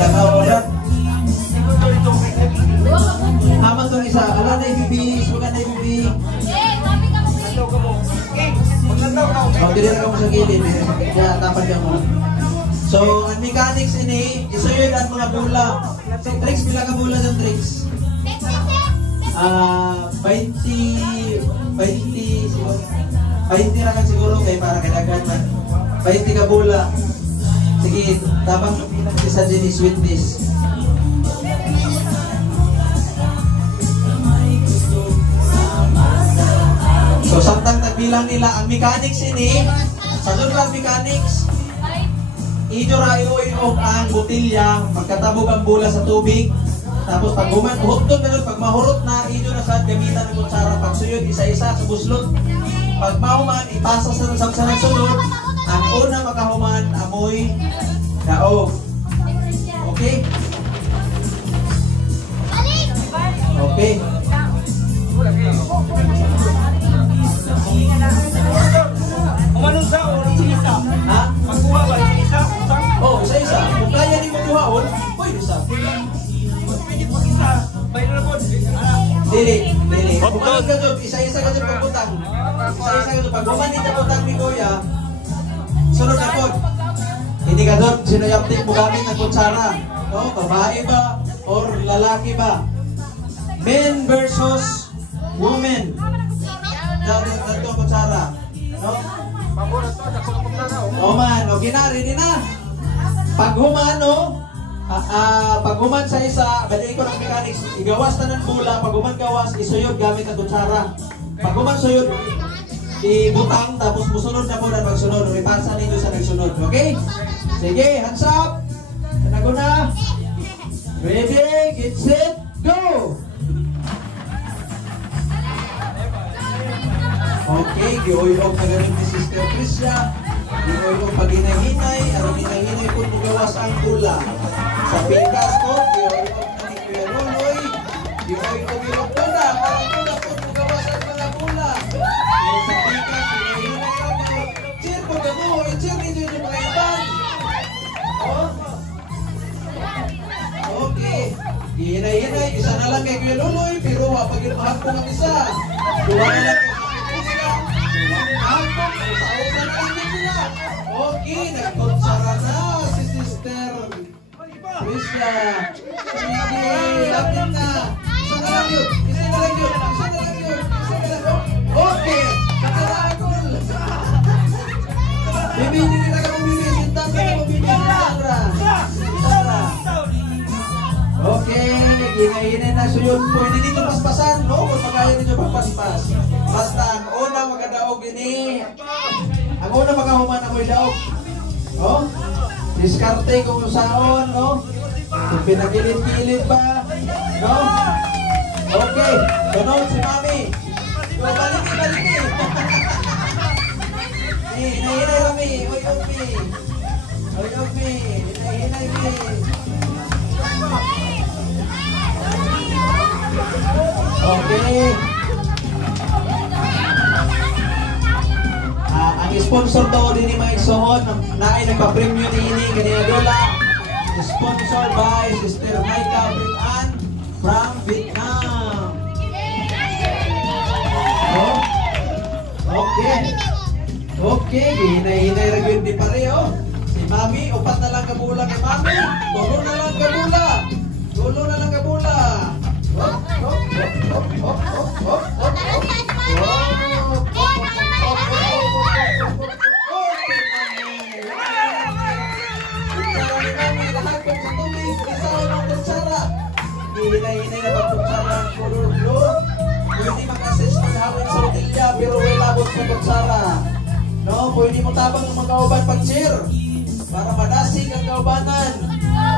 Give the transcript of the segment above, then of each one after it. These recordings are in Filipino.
Takaw-ulat. Haman itong isa. Ala na ibibis. Wala na ibibis. O, hindi na ka mo sa gilid. Kaya dapat ka mo. So, ang mechanics ini, isuyod ang mga bula. Tricks, pila ka bula ng tricks? 20 na kan siguro kay para kadagan man. 20 ka bula. Sige, tabang isa din is witness. So, samtang nagbilang nila ang mechanics ini, sa lugar mechanics, idura-iuog ang botilya, magkatabog ang bula sa tubig, tapos pag hutod na nun, pag mahurot na, idura sa gamitan ng kutsara, pagsuyod, isa-isa sa buslot. Pag mahuman, ipasa sa nagsunod, ang una makahuman, amoy, daog. Okay? Okay. Umanong sa o isa? Ha? Magkuha ba isa? Oh, isa-isa. Kung kaya di magkuhaon, pwede isa. Isa, bayro na po. Dili. Bumanong ka doon, isa-isa ka doon pagputang. Isa-isa ka doon. Pag bumanit na putang ni Kuya, sunod na po. Hindi ka doon, sinayaptik mo gamit ng kutsara. No? Babae ba? Or lalaki ba? Men versus women. Dito ang kutsara. No? O man, o ginari din na. Pag humano, pag human sa isa, balik ko ng mechanics, igawas na ng bula, pag human gawas, isuyod gamit ang kutsara. Pag human suyod, ibutang, tapos musunod na po na magsunod, ripasa ninyo sa nagsunod. Okay? Sige, hands up! Tanago na! Ready, get set, go! Okay, gihoylog na ganun ni Sister Tricia. Gihoylog pag hinahinay, aron hinahinay po magawas ang bula. Sa pikas po, gihoylog na ni Kuya Luloy. Gihoylog po na, para po magawas ang mga bula. Sa pikas, hinahinay lang po. Cheer po ka mo, i-cheer ninyo yung mga iban. Okay, hinay-hinay, isa na lang kay Kuya Luloy, pero pag ilmahag po ng isa. Duwa na lang kay okay, nagkutsara na si Sister Tricia. Sige, lapit na. Isa na lang yun. Okay, nakarakol. Bibi, hindi na ka bumili. Sintang ka bumili. Sintara. Okay, hinay-hinay na suyod. Pwede dito paspasan, no? Kung magaya dito pagpaspas. Basta ang una magadaog ini. Ang una makahuman amoy daog. Oh? Diskarte kung saon, no? Kung pinagilid-gilid ba, no? Okay, ganun si Mami. Baliki. Hinay-hinay Mami. Oy, Opi. Hinay-hinay, Mi. Okay. Ang sponsor daw din ni mga igsoon na ay nagpa-premium ini kanina dola. Sponsored by Sister Maika Britan from Vietnam. Oh? Okay, hinay-hinay ra gyud di pareho. Si Mami, upat na lang kabula kay Mami. Tulo na lang kabula. Hinay-hinay na pagkutsara ang kulur-lur. Pwede mag-assist maghawin sa botilya pero wala abot sa kutsara. No, pwede mo tabang ng mga kauban pag-cheer para madasig ang kaubanan.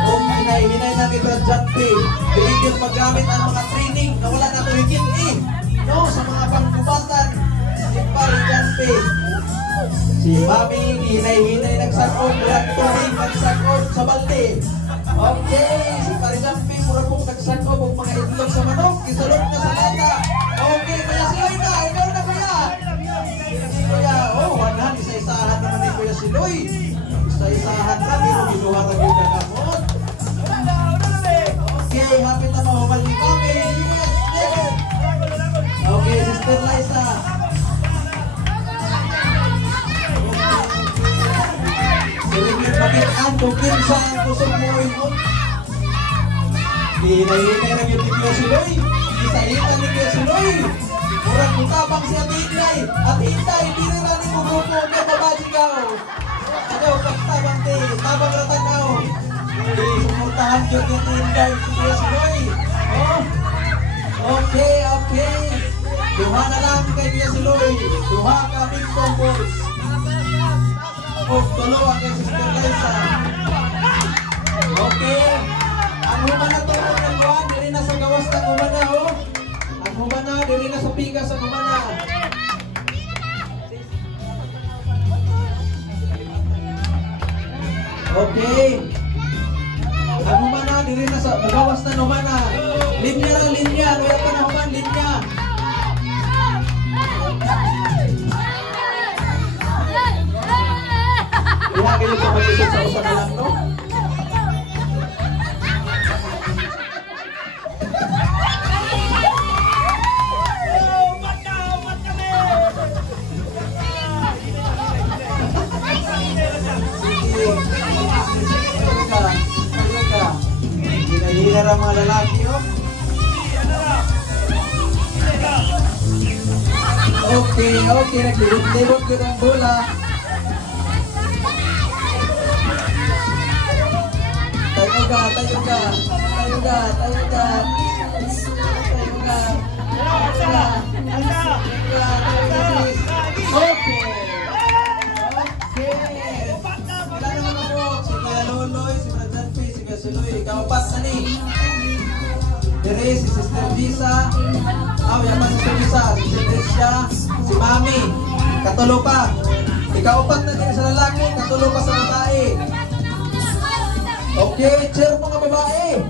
O hinay-hinay na ni Brad John P. Pinigil paggamit ang mga training na wala na tuhigit no, sa mga panggubatan. Si Pari John P. Si Mami, hinay-hinay nagsakot, Brad Turing nagsakot sa balde. Okay, si Pari John P. Mura pong nagsakot ang mga itlog sa manok. Isulot na sa lata. Okay, kaya Siloy na. Ikaw na kuya. Si Kuya, wala. Isa-isahan naman ni Kuya Siloy. Isa-isahan na. Pero ginuha na yung kagamot. hapit na mahuman ni Mami. Yes, yes. Okay, Sister Liza. Silipin makitaan kung kinsa ang kusog mo yun. Hinay-hinay na yung Tigyo Siloy. Isa-hita ni Tigyo Siloy. Murang mutabang si Ate Inday. Ate Inday, binirani mo grupo. Kaya babasigaw. Agaw, pagtabang te. Tabang ratanaw. Sumurtahan yun yung Ate Inday. Tigyo Siloy. Oh. Okay, okay. Duha na lang kay Tigyo Siloy. Duha kaming combos. Oh, tuloy kay Sister Liza. Okay. Ang humana to ng buwan, dili na sa gawas ng humana, oh. Ang humana, dili na sa piga sa humana. Okay. Ang humana, dili na sa gawas ng humana. Linya ra, linya. Kaya pa na human, linya. Kaya kayo sa mag-isip sa usa na lang, no? Hina ang mga lalaki, no? Okay, okay. Naglilibot ko ng bola. Tayo ka. Tayo ka. Okay. Wala naman ako. Si Kuya Loloy, si Brother P, si Kuya Siloy. Ikaw-apat na ni. Dere, si Sister Lisa. Yan pa si Sister Lisa. Si Sister Tricia. Si Mami. Katulo pa. Ikaw-apat na din sa lalaki. Katulo pa sa babae. Okay, cheer mga babae.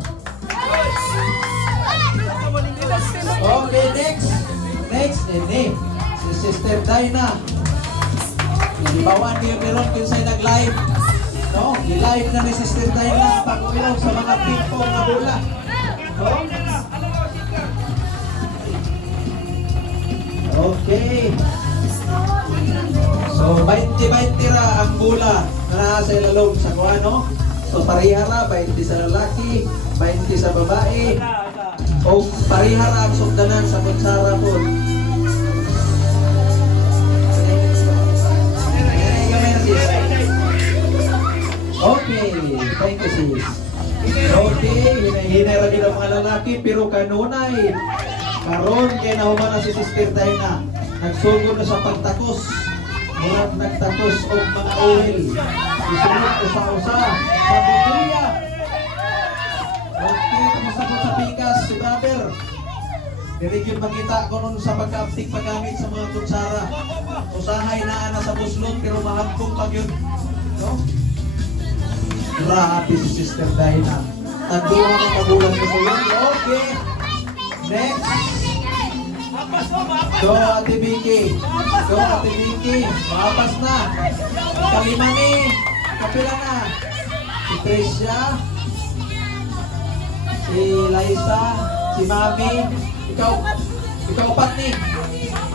Okay, next, ini si Sister Dinah. Ibawan niyo meron kung sa'yo nag-live. No, i-live na ni Sister Dinah pag-uwilaw sa mga ping-pong na bola. No? Okay. So, 20-20 ra ang bola na nasa ilalong sa kuha, no? So, pareha ra, 20 sa lalaki, 20 sa babae. O pareha ra ang sugdanan sa kutsara po. Okay, thank you sis. Okay, hinay-hinay ra din ang mga lalaki, pero kanunay. Karon kay nahuman na si Sister Dinah. Nagsugod na sa pagtakos. Murag nagtakos o mga oil. Isunod usa-usa sa butilya. Okay, kamusta po sa pikas si brother? Dirigyon makita ko nun sa pagka-aptik paggamit sa mga kutsara. Usahay na ana sa buslot pero mahagpong pag yun. No? Grabe si Sister Dinah. Tagduha ng magulang ko sa yun. Okay. Next. Go Ate Vicky. Go Ate Vicky. Maapas na. Kalima ni. Kapila na. Si Tricia. Si Liza. Si Mami. Ikaw upat ni.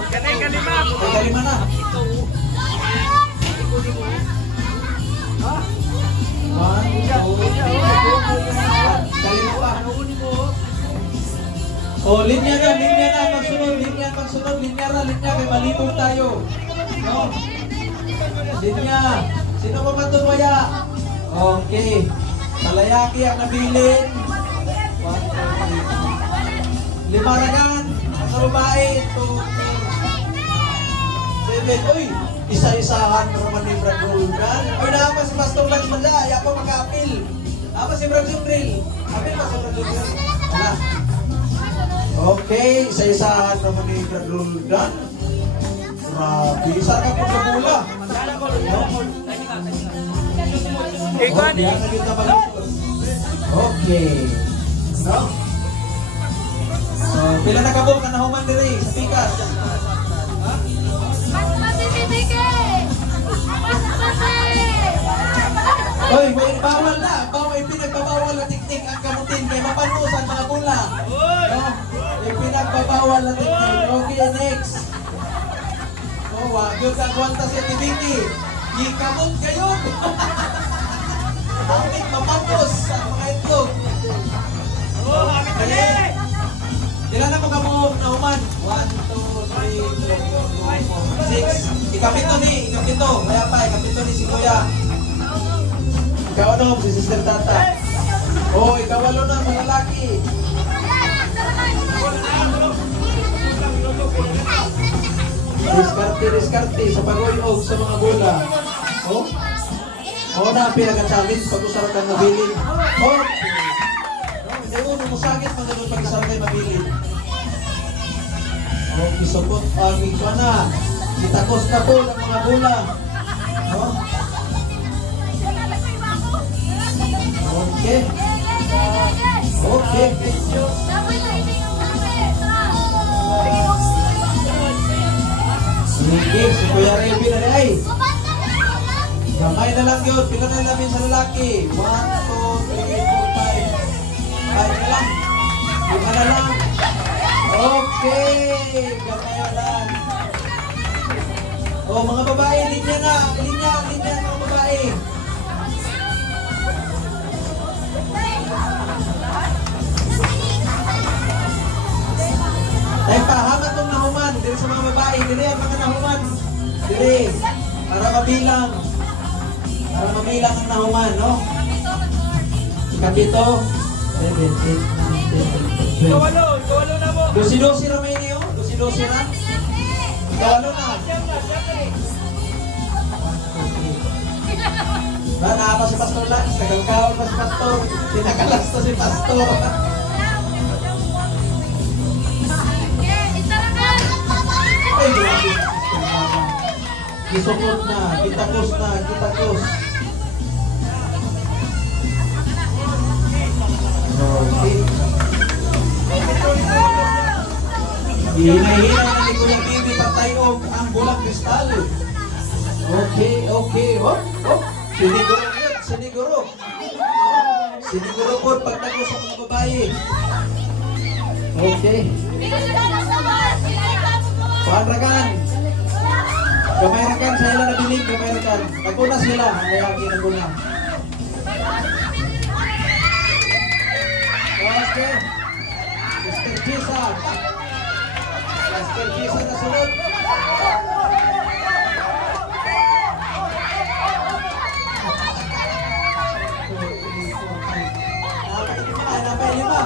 Kalima na. Kalima pa. O, linya na, magsunod, linya kay malibog tayo. No? Linya, sino ko matunwaya? Okay, talayaki ang nabilin. 5 ragan, ang babae, 2, 7, uy, isa-isahan naman ni Brad Rolgan. Uy, naman si Pastor Lance Manda, ayaw ko mag-apil. Naman si Brad Jumbril, apil pa sa Brad Jumbril. Wala. Okay, isa-isahan naman ni Brad Roldan. Grabe, sarap po sa bola. Okay. No? So, pila na kabong ka na human diri sa pikas. Oy, bawal na. Bawal, pinagbabawal na tiktik ang kamutin kay mapanusan mga wala tingnan. Okay, next. Oh, wag yun ka kwanta si Tibiki. Ikamot kayon. Hamit mapapos sa mga itlog. Oh, hamit ulit! Ilan na magkabuhog na uman? 1, 2, 3, 4, 5, 6. Ikapito ni, ikapito. Kaya pa, ikapito ni si Kuya. Ikaw ano, si Sister Tata. Oh, ikawalo na mga lalaki. Diskarte sa pag-uyog sa mga bola. Oh? Oh na, pinag-challenge pag-usarap kang mabilin. Oh! Hindi mo, musagit mga doon pag-usarap kayo mabilin. Oh, isupot, ito na. Itakos na po ng mga bola. Oh? Okay. Okay. Sige, si Kuya Revi na ay. Gamay na lang yun. Pila na namin sa lalaki. 1, 2, 3, 4, 5. 5 na lang. 5 na lang. Okay. Gamay na lang. Oh, mga babae, linya na. Linya mga babae. Ay pa, hamat tong nahuman. Dili sa mga babae. Dili ang mga nahuman. Dili. Para mabilang. Para mabilang ang nahuman, no? Ikapito. 7, 8, 9, 10, 11, 12. Ikawalo na mo! Dosi-dosi na may niyo? Dosi-dosi na? Ikawalo na. Ba, naapa si Pastor Lance. Nagagkawal pa si Pastor. Tinakalas na si Pastor. Ay, grabe. Isukot na, kitapos na, kitapos. Okay. Hihina-hina na ni Kuya Bibi patayog ang bulang kristal. Okay, okay. Oh, oh. Siniguro yun, siniguro. Siniguro po pagtago sa mga babae. Okay. Panragan. Gamay ragan sa ila nabiling, gamay ragan. Naguna sila, ang layaki naguna. Okay. Sister Gisa. Sister Gisa na sunod. Napay lima.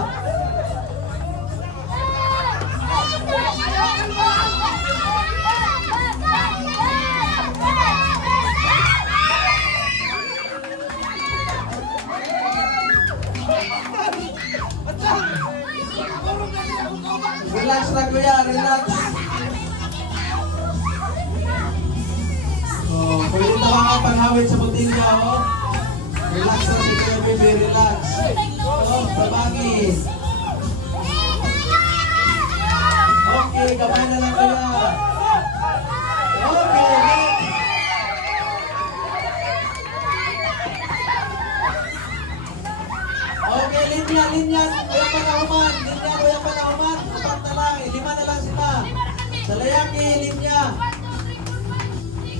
Relax lang kuya, relax. Oh, pwede na mga panghawid sa botilya, oh. Relax na si Kuya Bibi, relax. Oh, tabangin. Okay, kamay na lang kuya. Okay, next. Okay, linya. Kuya Panahuman, Kuya Panahuman. Upat na lang, 5 na lang sila. Sa layaki, linya.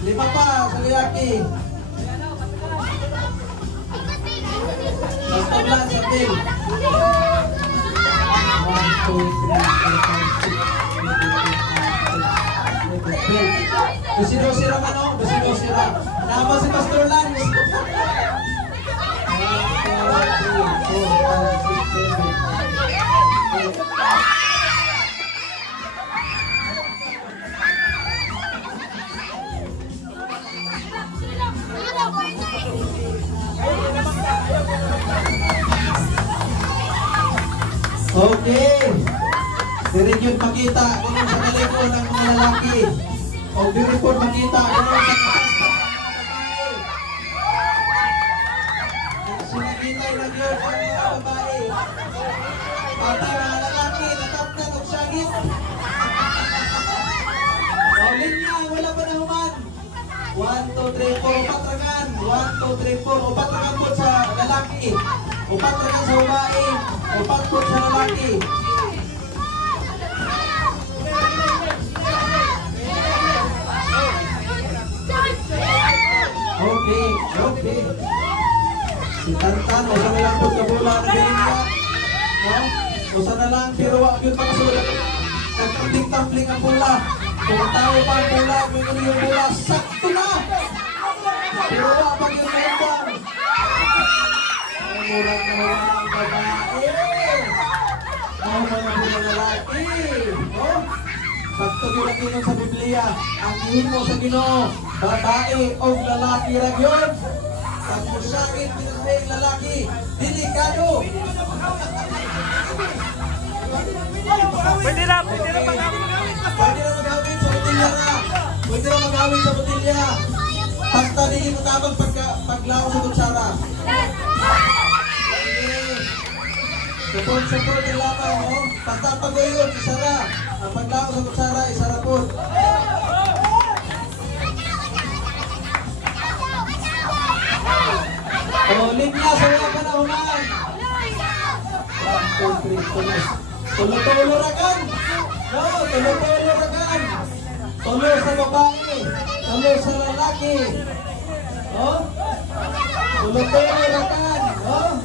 5 pa, sa layaki. Basta lang sa team. 1, 2, 3, 4, 5, 6, 7, 8, 9, 10, 11, 12. Dosi-dosi ra man, oh. Dosi-dosi ra. Nama si Pastor Lance. 1, 2, 3, 4, 5, 6, 7, 8. Okay. Diri yun makita kung sa telepon ng mga lalaki. O diri po makita kung sa sinagitay na yun ang mga babae. Pati mga lalaki natapnan og syagit. O linya, wala pa na human. 1, 2, 3, 4, patragan. 1, 2, 3, 4, patragan po sa lalaki. Patragan sa babae. 4 po sa lalaki. Okay. Si Tantan, usa na lang po sa bola na ganyan. No? Usa na lang, pero wag yun makasulat. Nagtumpling-tumpling ang bola. Kung tao pa ang bola, may ganyan yung bola, sakto na! Pero wag pag yung mayroon. Ay, murang na wala ang babae. Ay, mga lalaki. No? Sakto ginaginon sa Biblia, ang himo sa Ginoo, babae o lalaki ra gyud. Pag musakit pinasayang lalaki, delikado. Pwede na pag-awit. Pwede na mag-awit sa botilya na. Pwede na mag-awit sa botilya. Basta dili mo tabang paglaw sa kutsara. Support yung lamang, no? Basta pag-uyon, isara. Ang paglaw sa kutsara, isara po. O, linya sa mga panahunan. Tulo-tulo ragan. No, tulo-tulo ragan. Tulo sa babae. Tulo sa lalaki. O? Tulo-tulo ragan. O?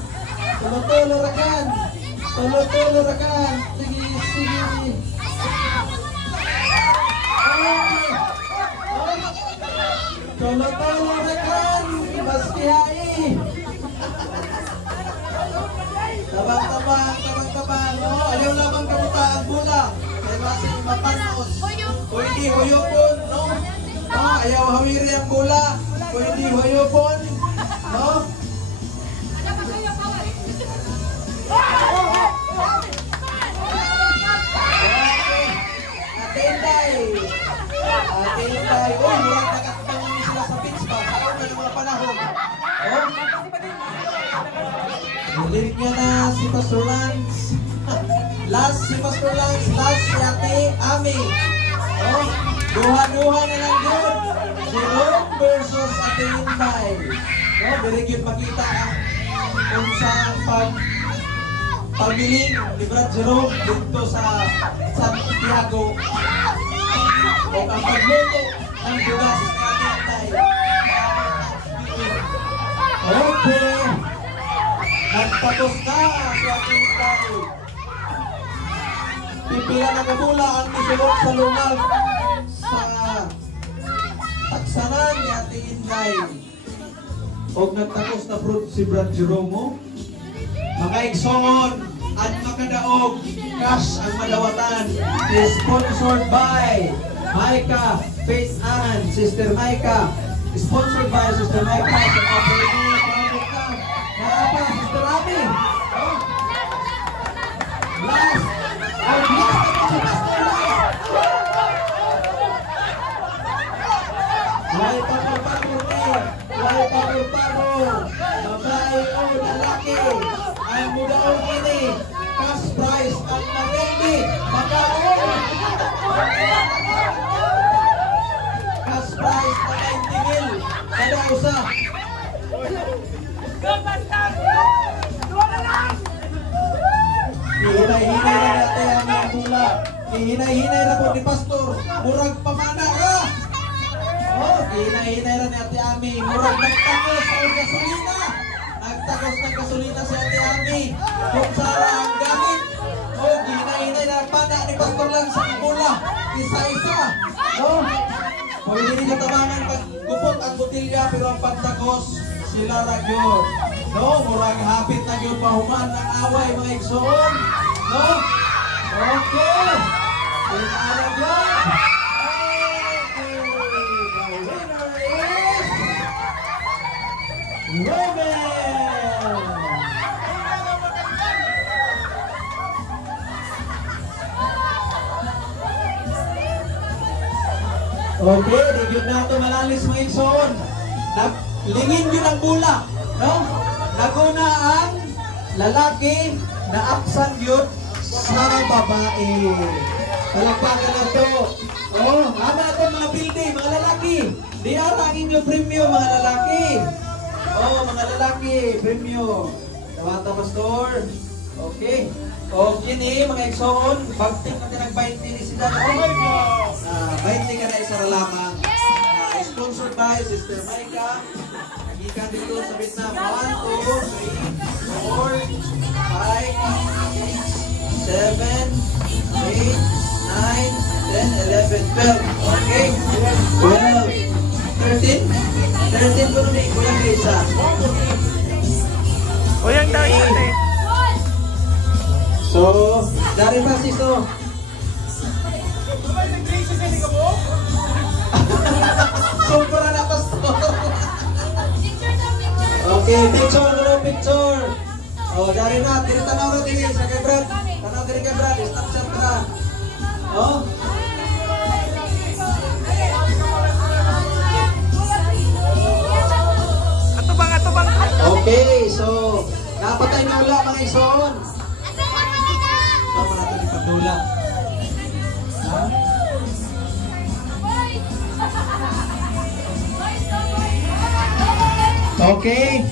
Tulo-tulo ragan. Tulo-tulo ragan. Sige, sige. Tulo-tulo ragan. Baskihai. Tabang-tabang. No? Ayaw lamang kamuta ang bola. Kaya kasi mapanos. Pwede huyopon. No? No? Ayaw hawiri ang bola. Pwede huyopon. No? Atentay. Uy, murang nakatang sila sa pitch ba? Saan na ng mga panahon? Oh? Lirik niya na si Pastor Lance. Last si Pastor Lance, last si Ate Ami. Oh, duha-duha na lang yun. Jerome versus Ate Inday. Oh, very good makita kung saan pagbiling ni Brad Jerome dito sa Santiago. O ang pagluto ng bugas ni Ate Inday. Okay. Nagtapos na si Ate Inday. Pipila na kabula ang isulot sa lumag sa taksanan ni Ate Inday. O nagtapos na fruit si Brad Jerome. Mga igsoon at makadaog, cash ang madawatan is sponsored by Maika Faith Ann, Sister Maika. Sponsored by Sister Maika. Naapa, Sister Ami. Last. Ang Why papapapur. Babae o lalaki. Ang mudaong ini. Cash prize at magindi. Makaon. Cash prize na 90,000. Kada usa. Hihinay-hinay na natin ang mga bula. Hihinay-hinay na po ni Pastor. Murag pamana ka. Oh, hihinay-hinay na ni Ate Ami. Murag nagtakos ang gasolina. Nagtakos ng gasolina si Ate Ami. Kung sara ang gamit. Oh, hihinay-hinay na pana ni Pastor lang sa bula. Isa-isa. Oh, pwede rin katabangan pagkupot ang botilya pero ang pagtakos sila ragyo. No, murang hapit na yung pahuman ng away mga igsoon. No? Okay. Pinaalam yan. The winner is Women. Okay, di yun na ito malalis mga igsoon. Lingin yun ang bula. No? Naguna ang lalaki na aksan yun sa babae. Palakpakan na ito. Oh, ama ito mga building, mga lalaki. Di ang inyong premium mga lalaki. Oh, mga lalaki, premium. Tawata Pastor. Okay. O kini mga igsoon, bagting natin ang 20 ni sila. Oh my God! 20 ka na isa lamang. Sponsored by Sister Maika. Second dito sa Vietnam. 1, 2, 3, 4, 5, 6, 7, 8, 9, 10, 11, 12. Okay? 12. 13? 13 ko nun eh. Kuya Grisa. O yung daw yun eh. So, dari pa siso. Sobra na pastor. Okay, picture dulu, picture. Oh, dari na, diri tanaw na diri sa kay Brad. Tanaw diri kay Brad, stop shot na. Oh. Ato bang. Okay, so napatay na ula mga ison. Sama natin ipagdula. Ha? Okay.